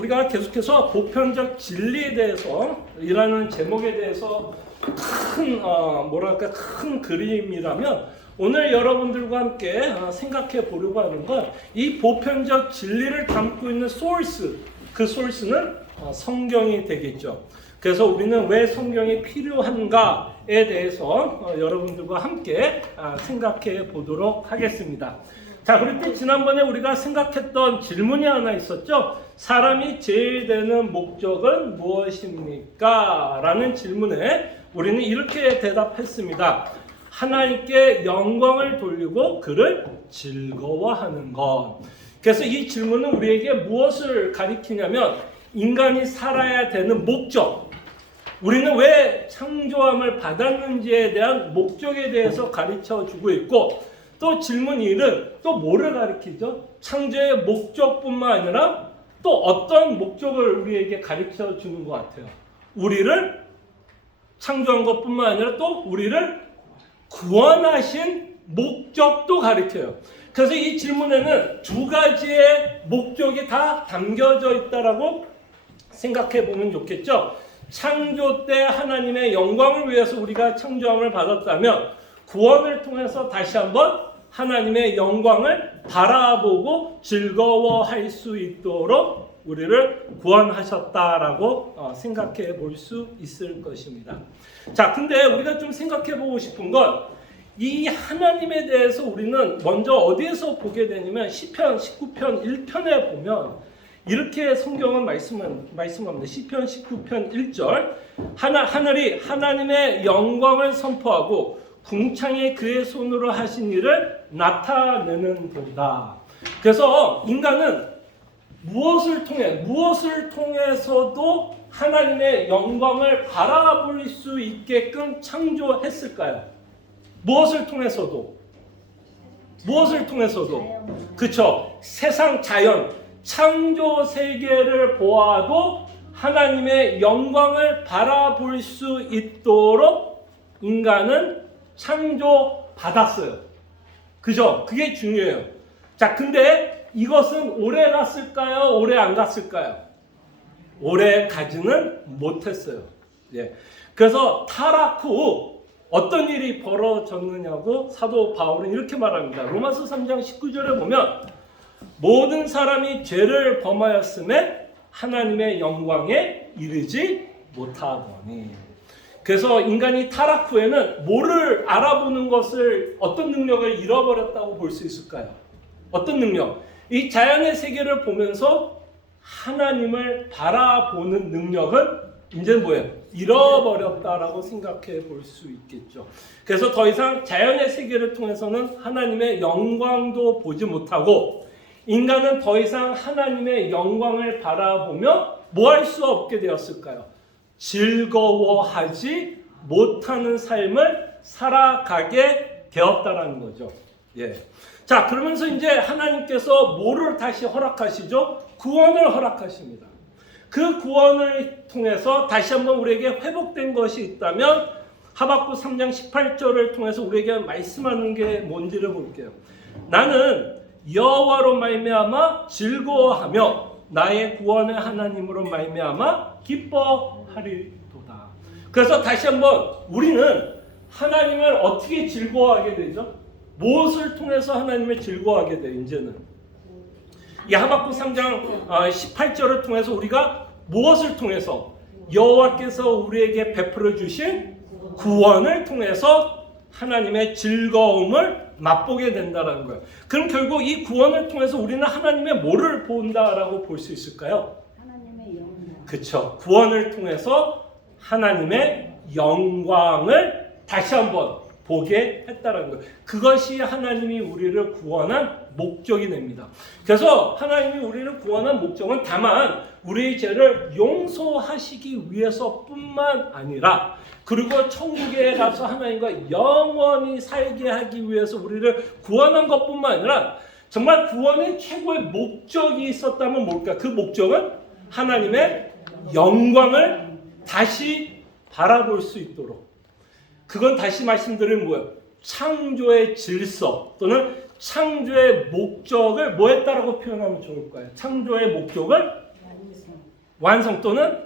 우리가 계속해서 보편적 진리에 대해서 이라는 제목에 대해서 큰 그림이라면 오늘 여러분들과 함께 생각해 보려고 하는 건 이 보편적 진리를 담고 있는 소스, 그 소스는 성경이 되겠죠. 그래서 우리는 왜 성경이 필요한가에 대해서 여러분들과 함께 생각해 보도록 하겠습니다. 자, 그럴 때 지난번에 우리가 생각했던 질문이 하나 있었죠. 사람이 제일 되는 목적은 무엇입니까? 라는 질문에 우리는 이렇게 대답했습니다. 하나님께 영광을 돌리고 그를 즐거워하는 것. 그래서 이 질문은 우리에게 무엇을 가리키냐면 인간이 살아야 되는 목적, 우리는 왜 창조함을 받았는지에 대한 목적에 대해서 가르쳐 주고 있고, 또 질문 1은 또 뭐를 가리키죠? 창조의 목적뿐만 아니라 또 어떤 목적을 우리에게 가르쳐 주는 것 같아요. 우리를 창조한 것뿐만 아니라 또 우리를 구원하신 목적도 가르쳐요. 그래서 이 질문에는 두 가지의 목적이 다 담겨져 있다라고 생각해 보면 좋겠죠. 창조 때 하나님의 영광을 위해서 우리가 창조함을 받았다면 구원을 통해서 다시 한번 하나님의 영광을 바라보고 즐거워할 수 있도록 우리를 구원하셨다라고 생각해 볼 수 있을 것입니다. 자, 근데 우리가 좀 생각해 보고 싶은 건 이 하나님에 대해서 우리는 먼저 어디에서 보게 되냐면 시편 19편 1편에 보면 이렇게 성경은 말씀합니다. 시편 19편 1절 하늘이 하나님의 영광을 선포하고 궁창에 그의 손으로 하신 일을 나타내는 도다. 그래서 인간은 무엇을 통해서도 하나님의 영광을 바라볼 수 있게끔 창조했을까요? 무엇을 통해서도? 그렇죠. 세상 자연, 창조 세계를 보아도 하나님의 영광을 바라볼 수 있도록 인간은 창조받았어요. 그죠? 그게 중요해요. 자, 근데 이것은 오래 갔을까요? 오래 안 갔을까요? 오래 가지는 못했어요. 예. 그래서 타락 후 어떤 일이 벌어졌느냐고 사도 바울은 이렇게 말합니다. 로마서 3장 19절에 보면 모든 사람이 죄를 범하였음에 하나님의 영광에 이르지 못하더니. 그래서 인간이 타락 후에는 뭐를 알아보는 것을, 어떤 능력을 잃어버렸다고 볼 수 있을까요? 어떤 능력? 이 자연의 세계를 보면서 하나님을 바라보는 능력은 이제는 뭐예요? 잃어버렸다라고 생각해 볼 수 있겠죠. 그래서 더 이상 자연의 세계를 통해서는 하나님의 영광도 보지 못하고 인간은 더 이상 하나님의 영광을 바라보며 뭐 할 수 없게 되었을까요? 즐거워하지 못하는 삶을 살아가게 되었다라는 거죠. 예. 자, 그러면서 이제 하나님께서 뭐를 다시 허락하시죠? 구원을 허락하십니다. 그 구원을 통해서 다시 한번 우리에게 회복된 것이 있다면 하박국 3장 18절을 통해서 우리에게 말씀하는 게 뭔지를 볼게요. 나는 여호와로 말미암아 즐거워하며 나의 구원의 하나님으로 말미암아 기뻐하리도다. 그래서 다시 한번 우리는 하나님을 어떻게 즐거워하게 되죠? 무엇을 통해서 하나님을 즐거워하게 돼요? 이제는 이 하박국 3장 18절을 통해서 우리가 무엇을 통해서? 여호와께서 우리에게 베풀어 주신 구원을 통해서 하나님의 즐거움을 맛보게 된다는 거예요. 그럼 결국 이 구원을 통해서 우리는 하나님의 뭐를 본다라고 볼 수 있을까요? 하나님의 영광. 그렇죠. 구원을 통해서 하나님의 영광을 다시 한번 보게 했다는 거예요. 그것이 하나님이 우리를 구원한 목적이 됩니다. 그래서 하나님이 우리를 구원한 목적은 다만 우리의 죄를 용서하시기 위해서뿐만 아니라, 그리고 천국에 가서 하나님과 영원히 살게 하기 위해서 우리를 구원한 것뿐만 아니라 정말 구원의 최고의 목적이 있었다면 뭘까? 그 목적은 하나님의 영광을 다시 바라볼 수 있도록. 그건 다시 말씀드리면 뭐예요? 창조의 질서 또는 창조의 목적을 뭐 했다라고 표현하면 좋을까요? 창조의 목적을 완성 또는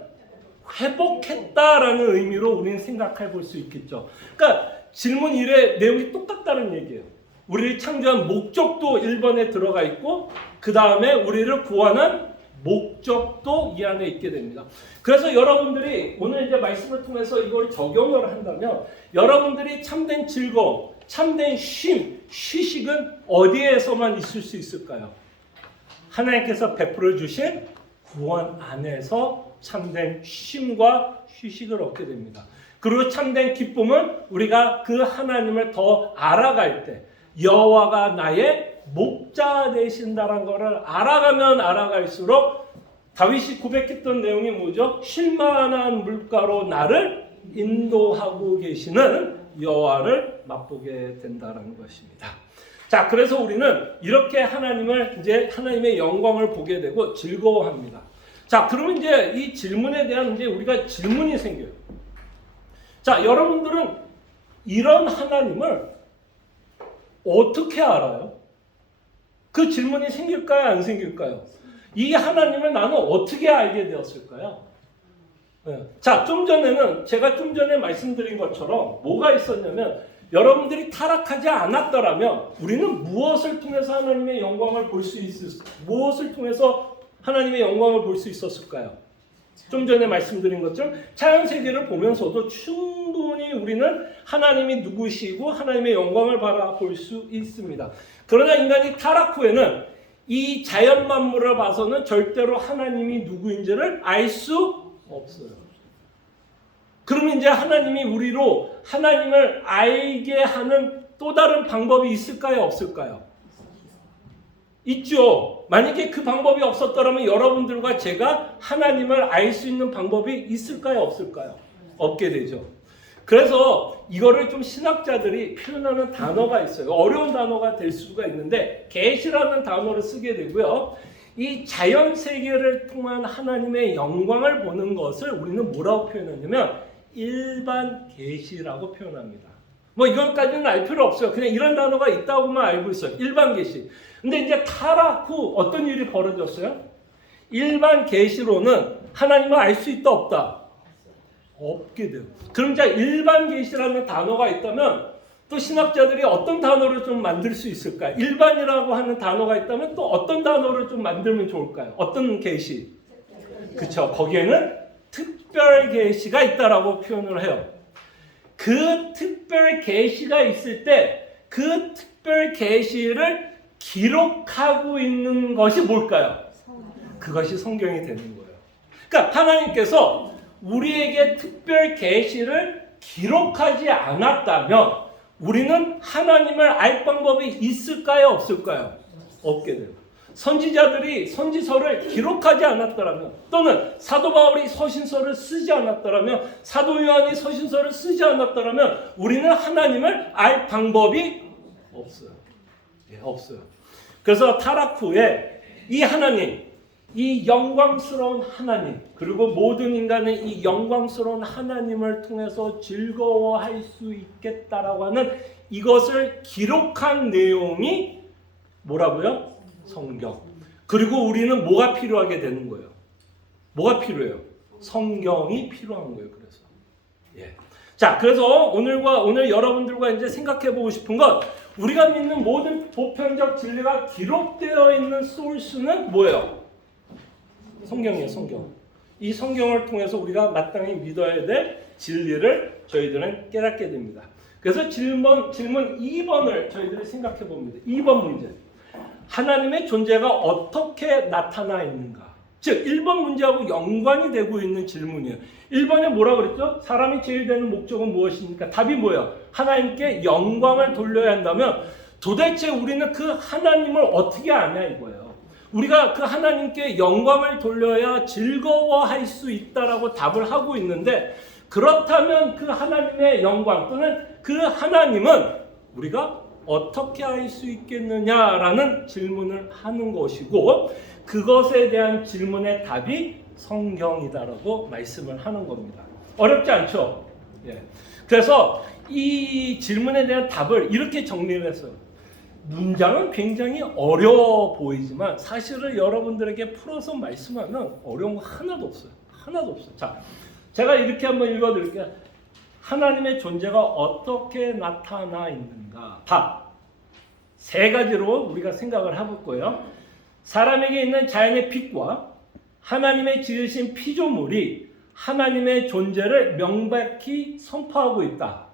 회복했다라는 의미로 우리는 생각해 볼 수 있겠죠. 그러니까 질문 1의 내용이 똑같다는 얘기예요. 우리를 창조한 목적도 1번에 들어가 있고 그 다음에 우리를 구원한 목적도 이 안에 있게 됩니다. 그래서 여러분들이 오늘 이제 말씀을 통해서 이걸 적용을 한다면 여러분들이 참된 즐거움, 참된 쉼, 휴식은 어디에서만 있을 수 있을까요? 하나님께서 베풀어 주신 구원 안에서 참된 쉼과 휴식을 얻게 됩니다. 그리고 참된 기쁨은 우리가 그 하나님을 더 알아갈 때 여호와가 나의 목자 되신다는 것을 알아가면 알아갈수록 다윗이 고백했던 내용이 뭐죠? 쉴만한 물가로 나를 인도하고 계시는 여호와를 맛보게 된다는 것입니다. 자, 그래서 우리는 이렇게 하나님을 이제 하나님의 영광을 보게 되고 즐거워합니다. 자, 그러면 이제 이 질문에 대한 이제 우리가 질문이 생겨요. 자, 여러분들은 이런 하나님을 어떻게 알아요? 그 질문이 생길까요? 안 생길까요? 이 하나님을 나는 어떻게 알게 되었을까요? 네. 자, 제가 좀 전에 말씀드린 것처럼 뭐가 있었냐면 여러분들이 타락하지 않았더라면 우리는 무엇을 통해서 하나님의 영광을 볼 수 무엇을 통해서 하나님의 영광을 볼 수 있었을까요? 좀 전에 말씀드린 것처럼 자연세계를 보면서도 충분히 우리는 하나님이 누구시고 하나님의 영광을 바라볼 수 있습니다. 그러나 인간이 타락 후에는 이 자연 만물을 봐서는 절대로 하나님이 누구인지를 알 수 없어요. 그러면 이제 하나님이 우리로 하나님을 알게 하는 또 다른 방법이 있을까요? 없을까요? 있죠. 만약에 그 방법이 없었더라면 여러분들과 제가 하나님을 알 수 있는 방법이 있을까요? 없을까요? 없게 되죠. 그래서 이거를 좀 신학자들이 표현하는 단어가 있어요. 어려운 단어가 될 수가 있는데 계시라는 단어를 쓰게 되고요. 이 자연 세계를 통한 하나님의 영광을 보는 것을 우리는 뭐라고 표현하냐면 일반 계시라고 표현합니다. 뭐 이것까지는 알 필요 없어요. 그냥 이런 단어가 있다고만 알고 있어요. 일반 계시. 근데 이제 타락 후 어떤 일이 벌어졌어요? 일반 계시로는 하나님을 알 수 있다 없다? 없게 돼요. 그럼 이제 일반 계시라는 단어가 있다면 또 신학자들이 어떤 단어를 좀 만들 수 있을까요? 일반이라고 하는 단어가 있다면 또 어떤 단어를 좀 만들면 좋을까요? 어떤 계시? 그렇죠. 거기에는 특별 계시가 있다라고 표현을 해요. 그 특별 계시가 있을 때 그 특별 계시를 기록하고 있는 것이 뭘까요? 그것이 성경이 되는 거예요. 그러니까 하나님께서 우리에게 특별 계시를 기록하지 않았다면 우리는 하나님을 알 방법이 있을까요? 없을까요? 없게 돼요. 선지자들이 선지서를 기록하지 않았더라면 또는 사도 바울이 서신서를 쓰지 않았더라면 사도 요한이 서신서를 쓰지 않았더라면 우리는 하나님을 알 방법이 없어요. 예, 없어요. 그래서 타락 후에 이 하나님, 이 영광스러운 하나님, 그리고 모든 인간은 이 영광스러운 하나님을 통해서 즐거워할 수 있겠다라고 하는 이것을 기록한 내용이 뭐라고요? 성경. 그리고 우리는 뭐가 필요하게 되는 거예요? 뭐가 필요해요? 성경이 필요한 거예요. 그래서. 예. 자, 그래서 오늘 여러분들과 이제 생각해 보고 싶은 건 우리가 믿는 모든 보편적 진리가 기록되어 있는 소스는 뭐예요? 성경이에요, 성경. 이 성경을 통해서 우리가 마땅히 믿어야 될 진리를 저희들은 깨닫게 됩니다. 그래서 질문 2번을 저희들이 생각해 봅니다. 2번 문제. 하나님의 존재가 어떻게 나타나 있는가? 즉 1번 문제하고 연관이 되고 있는 질문이에요. 1번에 뭐라고 그랬죠? 사람이 제일 되는 목적은 무엇입니까? 답이 뭐예요? 하나님께 영광을 돌려야 한다면 도대체 우리는 그 하나님을 어떻게 아냐 이거예요. 우리가 그 하나님께 영광을 돌려야 즐거워할 수 있다라고 답을 하고 있는데 그렇다면 그 하나님의 영광 또는 그 하나님은 우리가 어떻게 알 수 있겠느냐라는 질문을 하는 것이고 그것에 대한 질문의 답이 성경이다라고 말씀을 하는 겁니다. 어렵지 않죠? 예. 그래서 이 질문에 대한 답을 이렇게 정리를 했어요. 문장은 굉장히 어려워 보이지만 사실은 여러분들에게 풀어서 말씀하면 어려운 거 하나도 없어요. 하나도 없어요. 자, 제가 이렇게 한번 읽어드릴게요. 하나님의 존재가 어떻게 나타나 있는가? 답. 세 가지로 우리가 생각을 해볼 거예요. 사람에게 있는 자연의 빛과 하나님의 지으신 피조물이 하나님의 존재를 명백히 선포하고 있다.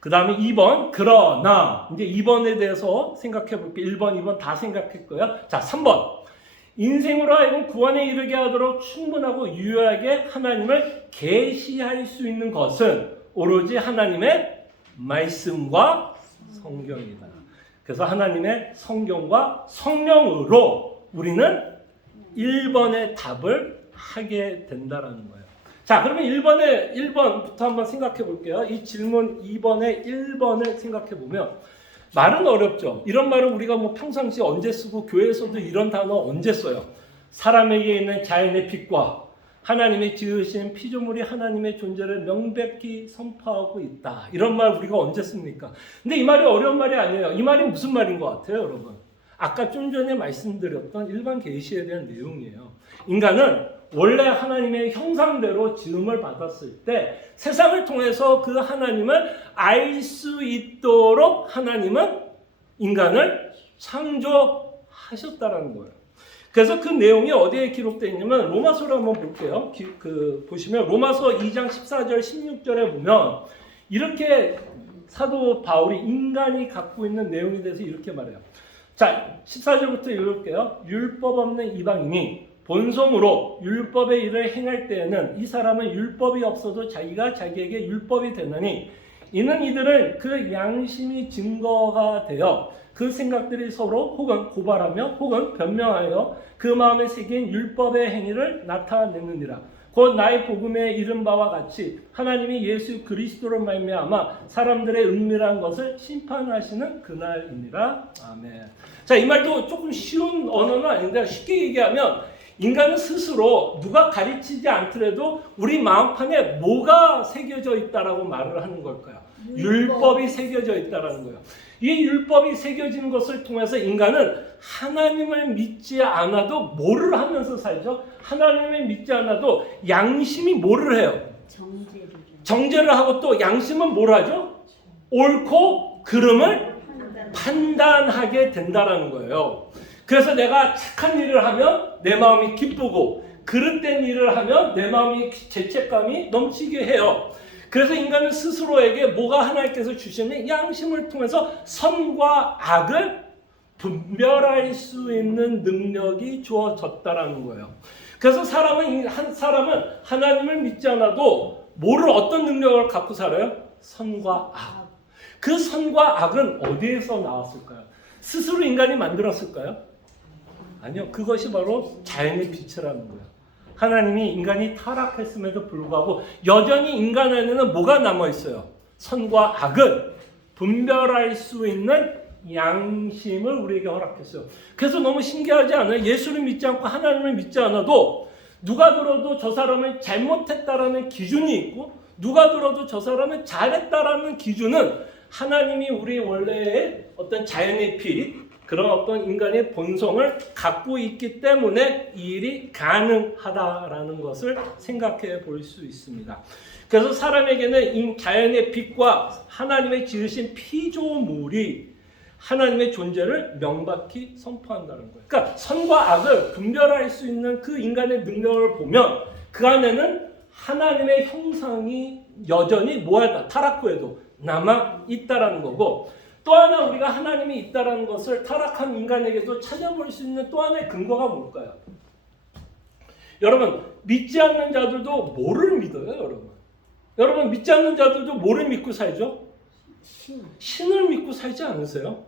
그 다음에 2번, 그러나. 이제 2번에 대해서 생각해 볼게요. 1번, 2번 다 생각했고요. 자, 3번. 인생으로 하여금 구원에 이르게 하도록 충분하고 유효하게 하나님을 계시할 수 있는 것은 오로지 하나님의 말씀과 성경이다. 그래서 하나님의 성경과 성령으로 우리는 1번의 답을 하게 된다는 거예요. 자, 그러면 1번부터 한번 생각해 볼게요. 이 질문 2번의 1번을 생각해 보면 말은 어렵죠. 이런 말은 우리가 뭐 평상시 언제 쓰고 교회에서도 이런 단어 언제 써요? 사람에게 있는 자연의 빛과 하나님의 지으신 피조물이 하나님의 존재를 명백히 선포하고 있다. 이런 말 우리가 언제 씁니까? 근데 이 말이 어려운 말이 아니에요. 이 말이 무슨 말인 것 같아요, 여러분? 아까 좀 전에 말씀드렸던 일반 계시에 대한 내용이에요. 인간은 원래 하나님의 형상대로 지음을 받았을 때 세상을 통해서 그 하나님을 알 수 있도록 하나님은 인간을 창조하셨다라는 거예요. 그래서 그 내용이 어디에 기록되어 있냐면 로마서를 한번 볼게요. 보시면 로마서 2장 14절 16절에 보면 이렇게 사도 바울이 인간이 갖고 있는 내용에 대해서 이렇게 말해요. 자, 14절부터 읽을게요. 율법 없는 이방인이 본성으로 율법의 일을 행할 때에는 이 사람은 율법이 없어도 자기가 자기에게 율법이 되나니 이는 이들은 그 양심이 증거가 되어 그 생각들이 서로 혹은 고발하며 혹은 변명하여 그 마음에 새긴 율법의 행위를 나타내느니라. 곧 나의 복음에 이른 바와 같이 하나님이 예수 그리스도로 말미암아 사람들의 은밀한 것을 심판하시는 그날이니라. 아멘. 자, 이 말도 조금 쉬운 언어는 아닌데 쉽게 얘기하면 인간은 스스로 누가 가르치지 않더라도 우리 마음판에 뭐가 새겨져 있다라고 말을 하는 걸까요? 율법이 새겨져 있다라는 거예요. 이 율법이 새겨지는 것을 통해서 인간은 하나님을 믿지 않아도 뭐를 하면서 살죠? 하나님을 믿지 않아도 양심이 뭐를 해요? 정죄를 하고 또 양심은 뭘 하죠? 옳고 그름을 판단하게 된다라는 거예요. 그래서 내가 착한 일을 하면 내 마음이 기쁘고 그릇된 일을 하면 내 마음이 죄책감이 넘치게 해요. 그래서 인간은 스스로에게 뭐가 하나님께서 주시는 양심을 통해서 선과 악을 분별할 수 있는 능력이 주어졌다라는 거예요. 그래서 사람은 하나님을 믿지 않아도 뭐를 어떤 능력을 갖고 살아요? 선과 악. 그 선과 악은 어디에서 나왔을까요? 스스로 인간이 만들었을까요? 아니요. 그것이 바로 자연의 빛이라는 거예요. 하나님이 인간이 타락했음에도 불구하고 여전히 인간 안에는 뭐가 남아있어요? 선과 악을 분별할 수 있는 양심을 우리에게 허락했어요. 그래서 너무 신기하지 않아요? 예수를 믿지 않고 하나님을 믿지 않아도 누가 들어도 저 사람은 잘못했다라는 기준이 있고 누가 들어도 저 사람은 잘했다라는 기준은 하나님이 우리 원래의 어떤 자연의 빛 그런 어떤 인간의 본성을 갖고 있기 때문에 이 일이 가능하다라는 것을 생각해 볼 수 있습니다. 그래서 사람에게는 자연의 빛과 하나님의 지으신 피조물이 하나님의 존재를 명백히 선포한다는 거예요. 그러니까 선과 악을 분별할 수 있는 그 인간의 능력을 보면 그 안에는 하나님의 형상이 여전히 뭐하다 타락 후에도 남아 있다라는 거고 또 하나 우리가 하나님이 있다라는 것을 타락한 인간에게도 찾아볼 수 있는 또 하나의 근거가 뭘까요? 여러분 믿지 않는 자들도 뭐를 믿어요, 여러분? 여러분 믿지 않는 자들도 뭐를 믿고 살죠? 신을 믿고 살지 않으세요?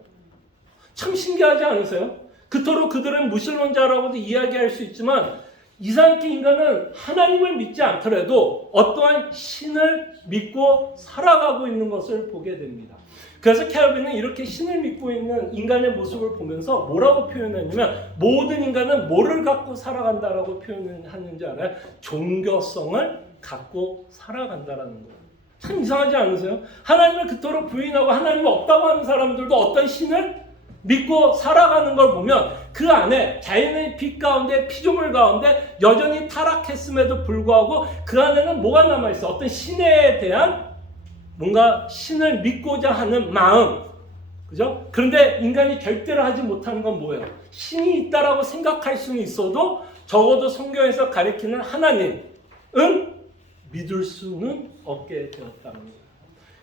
참 신기하지 않으세요? 그토록 그들은 무신론자라고도 이야기할 수 있지만 이상하게 인간은 하나님을 믿지 않더라도 어떠한 신을 믿고 살아가고 있는 것을 보게 됩니다. 그래서 켈빈은 이렇게 신을 믿고 있는 인간의 모습을 보면서 뭐라고 표현했냐면 모든 인간은 뭐를 갖고 살아간다라고 표현을 하는지 알아요? 종교성을 갖고 살아간다라는 거예요. 참 이상하지 않으세요? 하나님을 그토록 부인하고 하나님이 없다고 하는 사람들도 어떤 신을 믿고 살아가는 걸 보면 그 안에 자연의 빛 가운데 피조물 가운데 여전히 타락했음에도 불구하고 그 안에는 뭐가 남아있어? 어떤 신에 대한 뭔가 신을 믿고자 하는 마음, 그죠? 그런데 인간이 절대로 하지 못하는 건 뭐예요? 신이 있다라고 생각할 수는 있어도 적어도 성경에서 가리키는 하나님은 믿을 수는 없게 되었다는 거예요.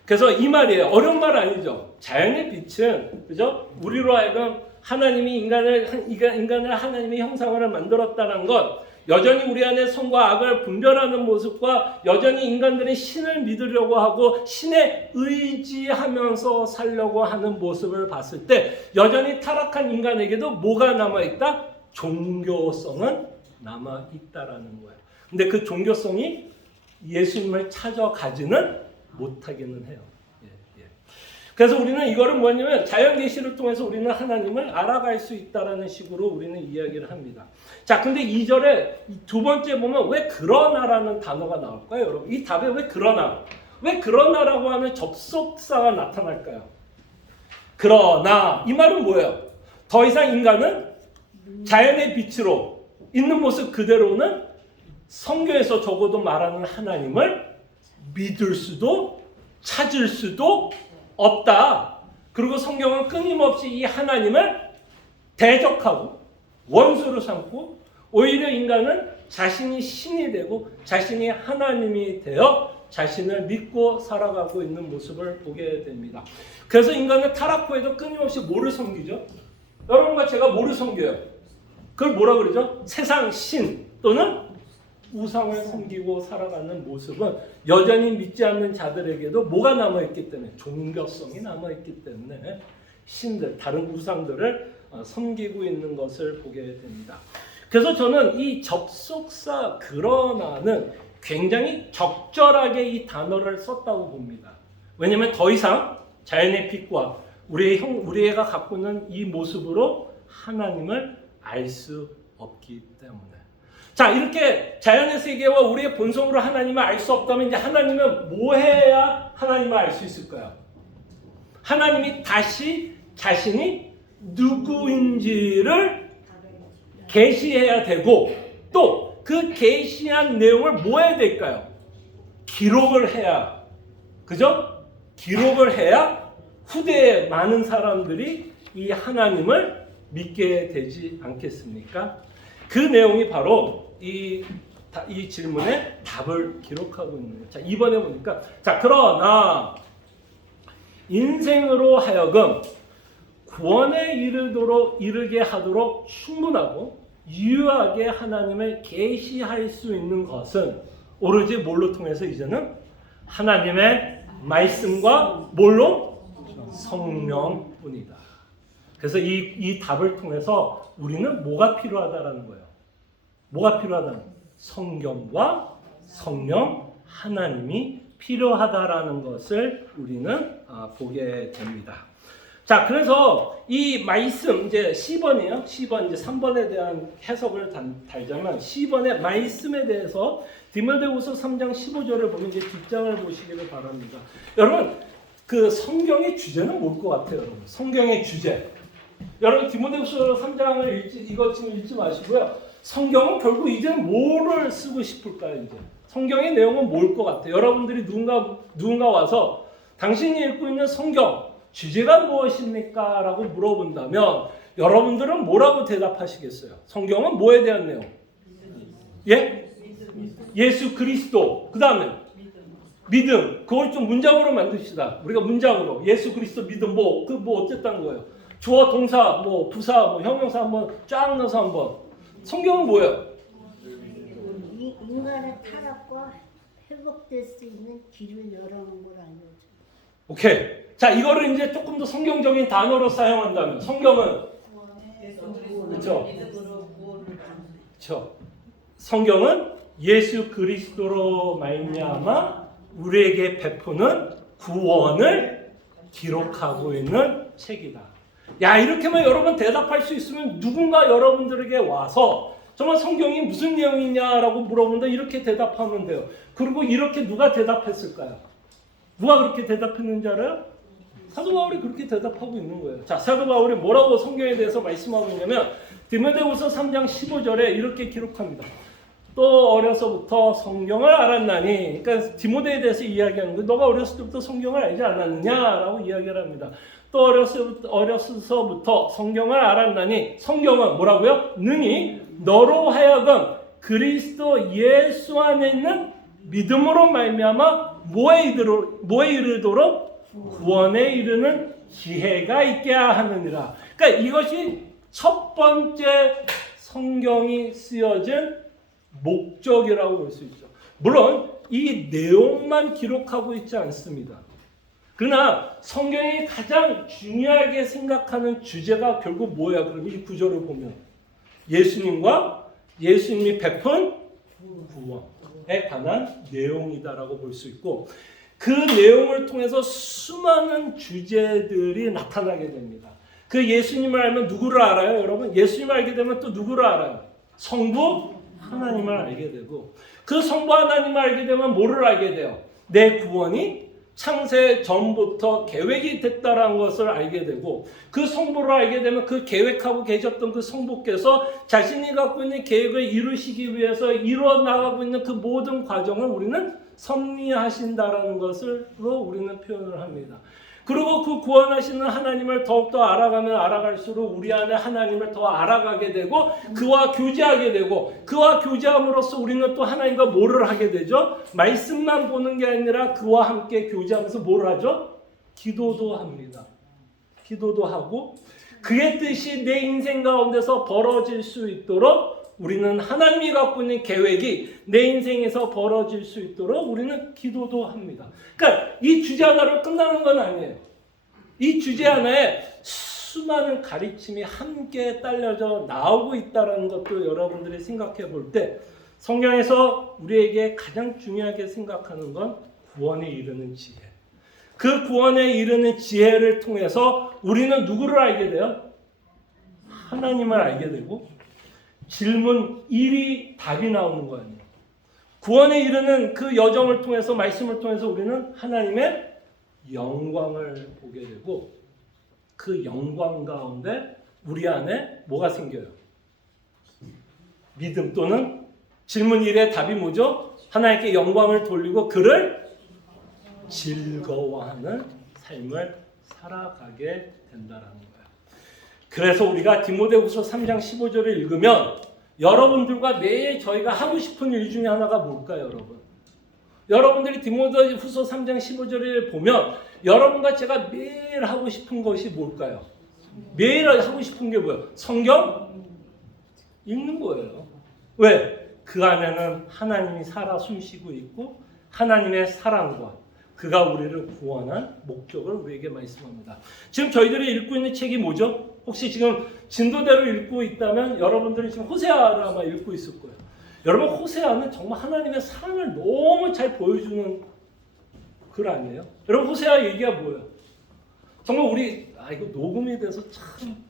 그래서 이 말이에요. 어려운 말 아니죠. 자연의 빛은, 그죠? 우리로 하여금 하나님이 인간을 하나님의 형상으로 만들었다는 것, 여전히 우리 안에 선과 악을 분별하는 모습과 여전히 인간들이 신을 믿으려고 하고 신에 의지하면서 살려고 하는 모습을 봤을 때 여전히 타락한 인간에게도 뭐가 남아있다? 종교성은 남아있다라는 거예요. 근데 그 종교성이 예수님을 찾아가지는 못하기는 해요. 그래서 우리는 이거를 뭐냐면 자연계시를 통해서 우리는 하나님을 알아갈 수 있다라는 식으로 우리는 이야기를 합니다. 자, 근데 2절에 두 번째 보면 왜 그러나라는 단어가 나올까요, 여러분? 이 답에 왜 그러나? 왜 그러나라고 하는 접속사가 나타날까요? 그러나 이 말은 뭐예요? 더 이상 인간은 자연의 빛으로 있는 모습 그대로는 성경에서 적어도 말하는 하나님을 믿을 수도 찾을 수도 없다. 그리고 성경은 끊임없이 이 하나님을 대적하고 원수로 삼고 오히려 인간은 자신이 신이 되고 자신이 하나님이 되어 자신을 믿고 살아가고 있는 모습을 보게 됩니다. 그래서 인간은 타락 후에도 끊임없이 뭐를 섬기죠? 여러분과 제가 뭐를 섬겨요? 그걸 뭐라 그러죠? 세상 신 또는 우상을 섬기고 살아가는 모습은 여전히 믿지 않는 자들에게도 뭐가 남아있기 때문에 종교성이 남아있기 때문에 신들, 다른 우상들을 섬기고 있는 것을 보게 됩니다. 그래서 저는 이 접속사 그러나는 굉장히 적절하게 이 단어를 썼다고 봅니다. 왜냐하면 더 이상 자연의 빛과 우리가 갖고 있는 이 모습으로 하나님을 알 수 없기 때문에. 자, 이렇게 자연의 세계와 우리의 본성으로 하나님을 알 수 없다면 이제 하나님은 뭐 해야 하나님을 알 수 있을까요? 하나님이 다시 자신이 누구인지를 계시해야 되고 또 그 계시한 내용을 뭐 해야 될까요? 기록을 해야, 그죠? 기록을 해야 후대에 많은 사람들이 이 하나님을 믿게 되지 않겠습니까? 그 내용이 바로 이 질문에 답을 기록하고 있는 거예요. 자, 이번에 보니까 자, 그러나 인생으로 하여금 구원에 이르게 하도록 충분하고 유효하게 하나님을 계시할 수 있는 것은 오로지 뭘로 통해서 이제는 하나님의 말씀과 뭘로? 성령뿐이다. 그래서 이 답을 통해서 우리는 뭐가 필요하다라는 거예요. 뭐가 필요하다는 거예요? 성경과 성령 하나님이 필요하다라는 것을 우리는 보게 됩니다. 자, 그래서 이 말씀 이제 C번이에요. C번 이제 3번에 대한 해석을 달자면 C번의 말씀에 대해서 디모데후서 3장 15절을 보면 이제 뒷장을 보시기를 바랍니다. 여러분, 그 성경의 주제는 뭘 것 같아요, 여러분? 성경의 주제. 여러분 디모데후서 3장을 이거 지금 읽지 마시고요. 성경은 결국 이제는 뭐를 쓰고 싶을까요? 이제 성경의 내용은 뭘 것 같아요? 여러분들이 누군가 와서 당신이 읽고 있는 성경 주제가 무엇입니까? 라고 물어본다면 여러분들은 뭐라고 대답하시겠어요? 성경은 뭐에 대한 내용? 예? 예수 그리스도. 그 다음에 믿음. 그걸 좀 문장으로 만듭시다. 우리가 문장으로 예수 그리스도 믿음 뭐 어쨌다는 거예요? 주어 동사 부사 형용사 한번 쫙 넣어서 한번. 성경은 뭐예요? 인간의 타락과 회복될 수 있는 길을 열어놓은 걸 알려줘. 오케이. 자, 이거를 이제 조금 더 성경적인 단어로 사용한다면 성경은 그렇죠. 그렇죠. 성경은 예수 그리스도로 말미암아 우리에게 베푸는 구원을 기록하고 있는 책이다. 야, 이렇게만 여러분 대답할 수 있으면 누군가 여러분들에게 와서 정말 성경이 무슨 내용이냐라고 물어본다 이렇게 대답하면 돼요. 그리고 이렇게 누가 대답했을까요? 누가 그렇게 대답했는지 알아요? 사도 바울이 그렇게 대답하고 있는 거예요. 자, 사도 바울이 뭐라고 성경에 대해서 말씀하고 있냐면 디모데후서 3장 15절에 이렇게 기록합니다. 또 어려서부터 성경을 알았나니, 그러니까 디모데에 대해서 이야기하는 거예요. 너가 어렸을 때부터 성경을 알지 않았느냐라고 이야기를 합니다. 또 어려서부터 성경을 알았나니, 성경은 뭐라고요? 능히 너로 하여금 그리스도 예수 안에 있는 믿음으로 말미암아 뭐에 이르도록 구원에 이르는 지혜가 있게 하느니라. 그러니까 이것이 첫 번째 성경이 쓰여진 목적이라고 볼 수 있죠. 물론 이 내용만 기록하고 있지 않습니다. 그러나 성경이 가장 중요하게 생각하는 주제가 결국 뭐야? 그럼 이 구절을 보면 예수님과 예수님이 베푼 구원에 관한 내용이다라고 볼 수 있고, 그 내용을 통해서 수많은 주제들이 나타나게 됩니다. 그 예수님을 알면 누구를 알아요, 여러분? 예수님을 알게 되면 또 누구를 알아요? 성부 하나님을 알게 되고, 그 성부 하나님을 알게 되면 뭐를 알게 돼요? 내 구원이 창세 전부터 계획이 됐다라는 것을 알게 되고, 그 성부를 알게 되면 그 계획하고 계셨던 그 성부께서 자신이 갖고 있는 계획을 이루시기 위해서 이루어 나가고 있는 그 모든 과정을 우리는 섭리하신다라는 것으로 우리는 표현을 합니다. 그리고 그 구원하시는 하나님을 더욱더 알아가면 알아갈수록 우리 안에 하나님을 더 알아가게 되고 그와 교제하게 되고, 그와 교제함으로써 우리는 또 하나님과 뭐를 하게 되죠? 말씀만 보는 게 아니라 그와 함께 교제하면서 뭘 하죠? 기도도 합니다. 기도도 하고, 그의 뜻이 내 인생 가운데서 벌어질 수 있도록 우리는 하나님이 갖고 있는 계획이 내 인생에서 벌어질 수 있도록 우리는 기도도 합니다. 그러니까 이 주제 하나로 끝나는 건 아니에요. 이 주제 하나에 수많은 가르침이 함께 딸려져 나오고 있다는 것도 여러분들이 생각해 볼 때, 성경에서 우리에게 가장 중요하게 생각하는 건 구원에 이르는 지혜. 그 구원에 이르는 지혜를 통해서 우리는 누구를 알게 돼요? 하나님을 알게 되고, 질문 1이 답이 나오는 거 아니에요. 구원에 이르는 그 여정을 통해서, 말씀을 통해서 우리는 하나님의 영광을 보게 되고, 그 영광 가운데 우리 안에 뭐가 생겨요? 믿음, 또는 질문 1의 답이 뭐죠? 하나님께 영광을 돌리고 그를 즐거워하는 삶을 살아가게 된다는 거예요. 그래서 우리가 디모데후서 3장 15절을 읽으면 여러분들과 매일 저희가 하고 싶은 일 중에 하나가 뭘까요, 여러분? 여러분들이 디모데후서 3장 15절을 보면 여러분과 제가 매일 하고 싶은 것이 뭘까요? 매일 하고 싶은 게 뭐예요? 성경 읽는 거예요. 왜? 그 안에는 하나님이 살아 숨쉬고 있고 하나님의 사랑과 그가 우리를 구원한 목적을 우리에게 말씀합니다. 지금 저희들이 읽고 있는 책이 뭐죠? 혹시 지금 진도대로 읽고 있다면 여러분들이 지금 호세아를 아마 읽고 있을 거예요. 여러분, 호세아는 정말 하나님의 사랑을 너무 잘 보여주는 글 아니에요? 여러분, 호세아 얘기가 뭐예요? 정말 우리 이거 녹음이 돼서 참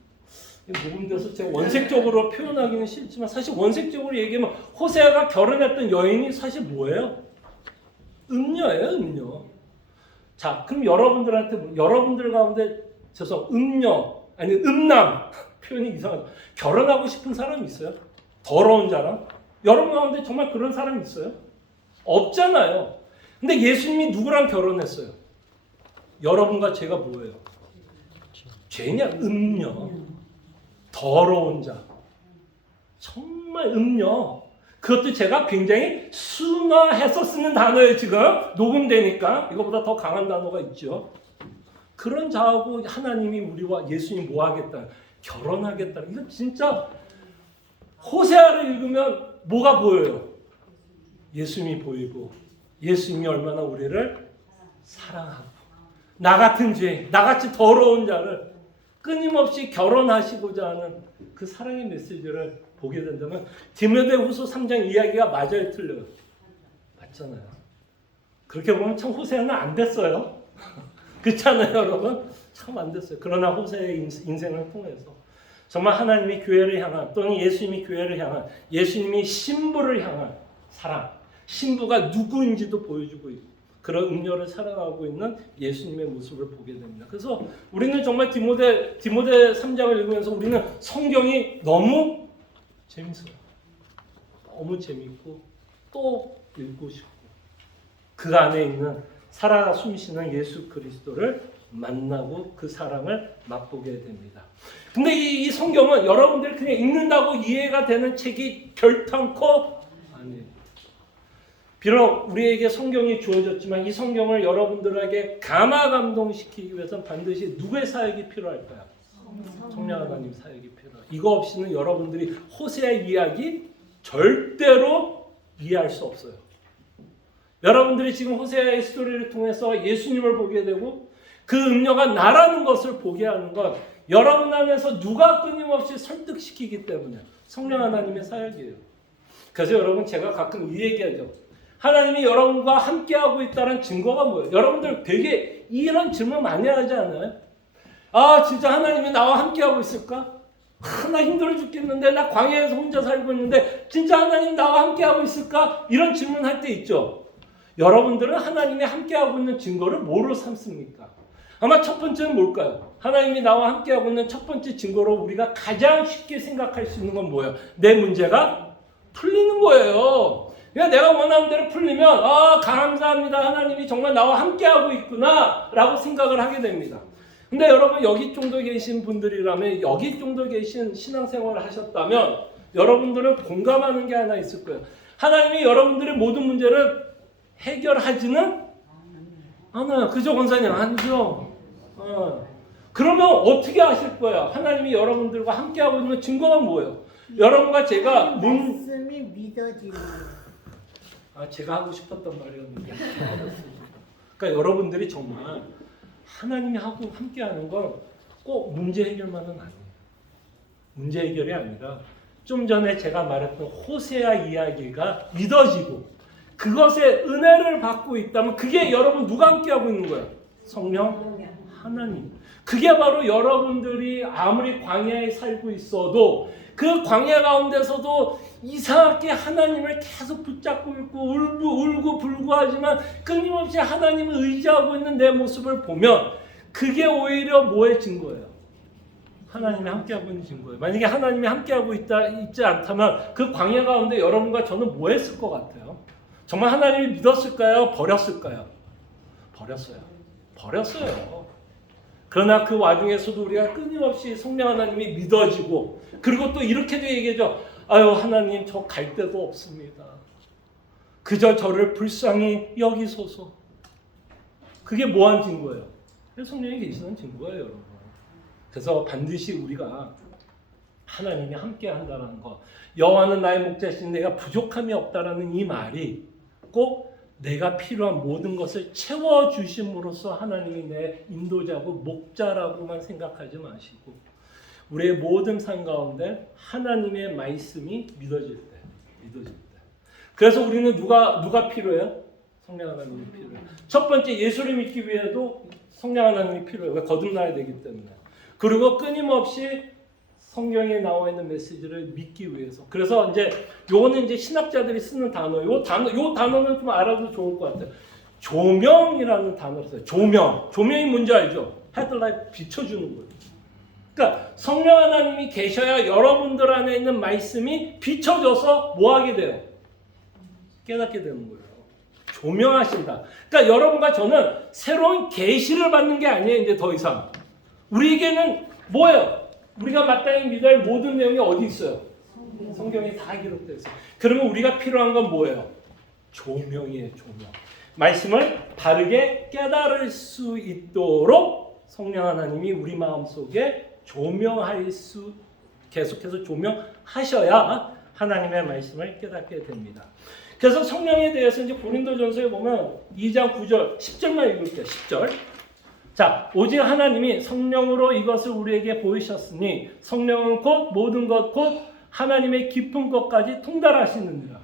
녹음돼서 제가 원색적으로 표현하기는 싫지만, 사실 원색적으로 얘기하면 호세아가 결혼했던 여인이 사실 뭐예요? 음녀예요, 음녀. 자, 그럼 여러분들 가운데 음녀 아니 음남, 표현이 이상하죠. 결혼하고 싶은 사람이 있어요? 더러운 사람? 여러분 가운데 정말 그런 사람이 있어요? 없잖아요. 근데 예수님이 누구랑 결혼했어요? 여러분과 제가 뭐예요? 죄냐? 음녀. 더러운 자. 정말 음녀. 그것도 제가 굉장히 순화해서 쓰는 단어예요. 지금 녹음되니까 이거보다 더 강한 단어가 있죠. 그런 자하고 하나님이 우리와 예수님이 뭐 하겠다? 결혼하겠다. 이거 진짜 호세아를 읽으면 뭐가 보여요? 예수님이 보이고 예수님이 얼마나 우리를 사랑하고 나 같은 죄인, 나같이 더러운 자를 끊임없이 결혼하시고자 하는 그 사랑의 메시지를 보게 된다면 디모데후서 3장 이야기가 맞아요, 틀려요? 맞잖아요. 그렇게 보면 참 호세아는 안 됐어요. 그렇잖아요, 여러분? 참 안 됐어요. 그러나 호세아의 인생을 통해서 정말 하나님이 교회를 향한, 또는 예수님이 교회를 향한, 예수님이 신부를 향한 사랑, 신부가 누구인지도 보여주고 있고, 그런 음료를 살아가고 있는 예수님의 모습을 보게 됩니다. 그래서 우리는 정말 디모데 3장을 읽으면서 우리는 성경이 너무 재밌어요. 너무 재밌고 또 읽고 싶고 그 안에 있는 살아 숨쉬는 예수 그리스도를 만나고 그 사랑을 맛보게 됩니다. 근데 이 성경은 여러분들이 그냥 읽는다고 이해가 되는 책이 결탄코 아니에요. 비록 우리에게 성경이 주어졌지만 이 성경을 여러분들에게 감화 감동시키기 위해서는 반드시 누구의 사역이 필요할까요? 성령 하나님 사역이 필요해요. 이거 없이는 여러분들이 호세아 이야기 절대로 이해할 수 없어요. 여러분들이 지금 호세아의 스토리를 통해서 예수님을 보게 되고 그 음료가 나라는 것을 보게 하는 건 여러분 안에서 누가 끊임없이 설득시키기 때문에 성령 하나님의 사역이에요. 그래서 여러분 제가 가끔 이 얘기하죠. 하나님이 여러분과 함께하고 있다는 증거가 뭐예요? 여러분들 되게 이런 질문 많이 하지 않아요? 아 진짜 하나님이 나와 함께하고 있을까? 나 힘들어 죽겠는데 나 광야에서 혼자 살고 있는데 진짜 하나님 나와 함께하고 있을까? 이런 질문할 때 있죠. 여러분들은 하나님이 함께하고 있는 증거를 뭐로 삼습니까? 아마 첫 번째는 뭘까요? 하나님이 나와 함께하고 있는 첫 번째 증거로 우리가 가장 쉽게 생각할 수 있는 건 뭐예요? 내 문제가 풀리는 거예요. 그러니까 내가 원하는 대로 풀리면 감사합니다. 하나님이 정말 나와 함께하고 있구나 라고 생각을 하게 됩니다. 근데 여러분 여기 정도 계신 분들이라면 여기 정도 계신 신앙생활을 하셨다면 여러분들은 공감하는 게 하나 있을 거예요. 하나님이 여러분들의 모든 문제를 해결하지는 않아요. 그죠 권사님? 아니죠. 그러면 어떻게 하실 거예요? 하나님이 여러분들과 함께하고 있는 증거가 뭐예요? 여러분과 제가 말씀이 믿어지는 제가 하고 싶었던 말이었는데 그러니까 여러분들이 정말 하나님이 하고 함께하는 건 꼭 문제 해결만은 아니에요. 문제 해결이 아니라 좀 전에 제가 말했던 호세아 이야기가 믿어지고 그것에 은혜를 받고 있다면 그게 여러분 누가 함께하고 있는 거예요? 성령 하나님. 그게 바로 여러분들이 아무리 광야에 살고 있어도 그 광야 가운데서도 이상하게 하나님을 계속 붙잡고 있고 울고 불구하지만 끊임없이 하나님을 의지하고 있는 내 모습을 보면 그게 오히려 뭐의 증거예요? 하나님이 함께하고 있는 증거예요. 만약에 하나님이 함께하고 있지 않다면 그 광야 가운데 여러분과 저는 뭐 했을 것 같아요? 정말 하나님이 믿었을까요? 버렸을까요? 버렸어요. 그러나 그 와중에서도 우리가 끊임없이 성령 하나님이 믿어지고 그리고 또 이렇게도 얘기하죠. 아유 하나님 저 갈 데도 없습니다. 그저 저를 불쌍히 여기소서. 그게 뭐한 증거예요? 성령이 계시는 증거예요 여러분. 그래서 반드시 우리가 하나님이 함께 한다는 것, 여호와는 나의 목자시니 내가 부족함이 없다라는 이 말이 꼭 내가 필요한 모든 것을 채워주심으로써 하나님이 내 인도자고 목자라고만 생각하지 마시고 우리의 모든 삶 가운데 하나님의 말씀이 믿어질 때 그래서 우리는 누가 필요해요? 성령 하나님이 필요해요. 첫 번째 예수를 믿기 위해도 성령 하나님이 필요해요. 왜? 거듭나야 되기 때문에. 그리고 끊임없이 성경에 나와 있는 메시지를 믿기 위해서. 그래서 요거는 신학자들이 쓰는 단어. 요 단어는 좀 알아도 좋을 것 같아요. 조명이라는 단어를 써요. 조명이 뭔지 알죠? 헤드라이트 비춰주는 거예요. 그러니까 성령 하나님이 계셔야 여러분들 안에 있는 말씀이 비춰져서 뭐 하게 돼요? 깨닫게 되는 거예요. 조명하신다. 그러니까 여러분과 저는 새로운 계시를 받는 게 아니에요. 이제 더 이상. 우리에게는 뭐예요? 우리가 마땅히 믿어야 할 모든 내용이 어디 있어요? 성경에 다 기록되어 있어요. 그러면 우리가 필요한 건 뭐예요? 조명이에요. 조명. 말씀을 바르게 깨달을 수 있도록 성령 하나님이 우리 마음속에 계속해서 조명하셔야 하나님의 말씀을 깨닫게 됩니다. 그래서 성령에 대해서 고린도전서에 보면 2장 9절 10절만 읽을게요. 10절. 자, 오직 하나님이 성령으로 이것을 우리에게 보이셨으니 성령은 곧 모든 것 곧 하나님의 깊은 것까지 통달하시느니라.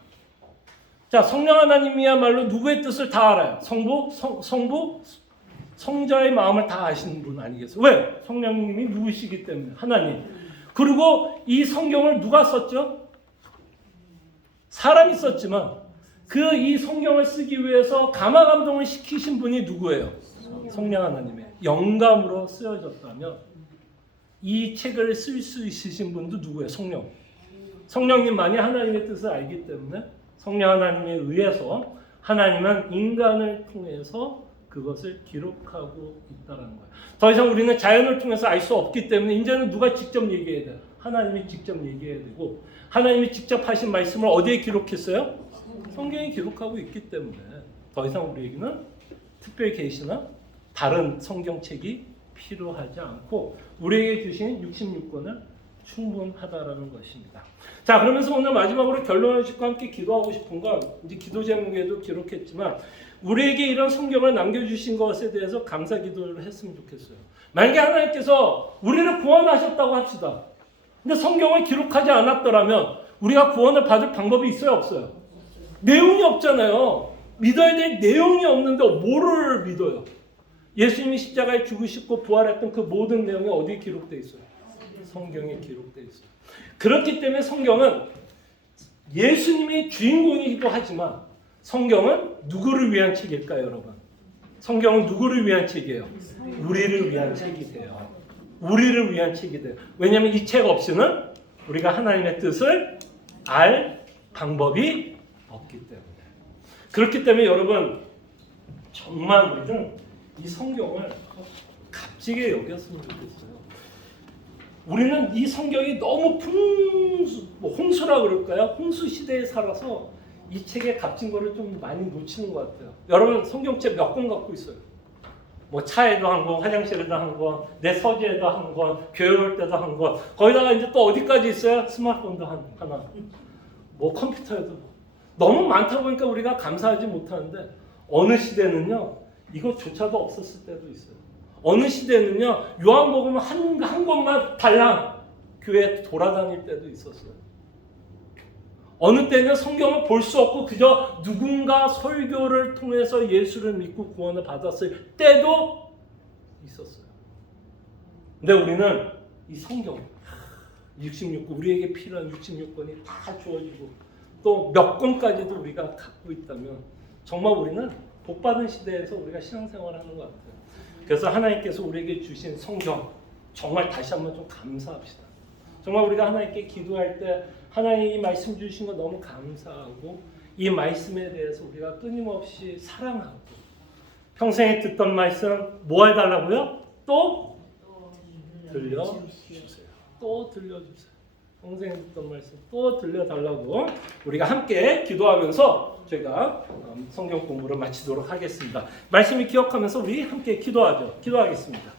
자, 성령 하나님이야말로 누구의 뜻을 다 알아요. 성부, 성자의 마음을 다 아시는 분 아니겠어요? 왜? 성령님이 누구시기 때문에 하나님. 그리고 이 성경을 누가 썼죠? 사람이 썼지만 이 성경을 쓰기 위해서 감화 감동을 시키신 분이 누구예요? 성령 하나님의 영감으로 쓰여졌다면 이 책을 쓸 수 있으신 분도 누구예요? 성령. 성령님만이 하나님의 뜻을 알기 때문에 성령 하나님에 의해서 하나님은 인간을 통해서 그것을 기록하고 있다는 거예요. 더 이상 우리는 자연을 통해서 알 수 없기 때문에 이제는 누가 직접 얘기해야 돼요? 하나님이 직접 얘기해야 되고 하나님이 직접 하신 말씀을 어디에 기록했어요? 성경에 기록하고 있기 때문에 더 이상 우리에게는 특별 계시나 다른 성경책이 필요하지 않고 우리에게 주신 66권은 충분하다라는 것입니다. 자, 그러면서 오늘 마지막으로 결론을 짓고 함께 기도하고 싶은 건 이제 기도 제목에도 기록했지만 우리에게 이런 성경을 남겨주신 것에 대해서 감사 기도를 했으면 좋겠어요. 만약에 하나님께서 우리를 구원하셨다고 합시다. 근데 성경을 기록하지 않았더라면 우리가 구원을 받을 방법이 있어요, 없어요? 내용이 없잖아요. 믿어야 될 내용이 없는데 뭐를 믿어요? 예수님이 십자가에 죽으시고 부활했던 그 모든 내용이 어디에 기록되어 있어요? 성경에 기록되어 있어요. 그렇기 때문에 성경은 예수님이 주인공이기도 하지만 성경은 누구를 위한 책일까요, 여러분? 성경은 누구를 위한 책이에요? 우리를 위한 책이 돼요. 우리를 위한 책이 돼요. 왜냐하면 이 책 없이는 우리가 하나님의 뜻을 알 방법이 없기 때문에. 그렇기 때문에 여러분 정말 우리는 이 성경을 값지게 여겼으면 좋겠어요. 우리는 이 성경이 너무 홍수라 그럴까요? 홍수 시대에 살아서 이 책의 값진 거를 좀 많이 놓치는 것 같아요. 여러분 성경책 몇 권 갖고 있어요? 뭐 차에도 한 권, 화장실에도 한 권, 내 서재에도 한 권, 교회 올 때도 한 권. 거기다가 이제 또 어디까지 있어요? 스마트폰도 하나. 뭐 컴퓨터에도. 너무 많다 보니까 우리가 감사하지 못하는데 어느 시대는요. 이것조차도 없었을 때도 있어요. 어느 시대는요. 요한복음 한 권만 달랑 교회에 돌아다닐 때도 있었어요. 어느 때는 성경을 볼 수 없고 그저 누군가 설교를 통해서 예수를 믿고 구원을 받았을 때도 있었어요. 근데 우리는 이 성경 66권 우리에게 필요한 66권이 다 주어지고 또 몇 권까지도 우리가 갖고 있다면 정말 우리는 복받은 시대에서 우리가 신앙생활을 하는 것 같아요. 그래서 하나님께서 우리에게 주신 성경 정말 다시 한번 좀 감사합시다. 정말 우리가 하나님께 기도할 때 하나님이 말씀 주신 거 너무 감사하고 이 말씀에 대해서 우리가 끊임없이 사랑하고 평생에 듣던 말씀 뭐 해달라고요? 또 들려주세요. 또 들려주세요. 평생에 듣던 말씀 또 들려달라고 우리가 함께 기도하면서 제가 성경 공부를 마치도록 하겠습니다. 말씀을 기억하면서 우리 함께 기도하겠습니다.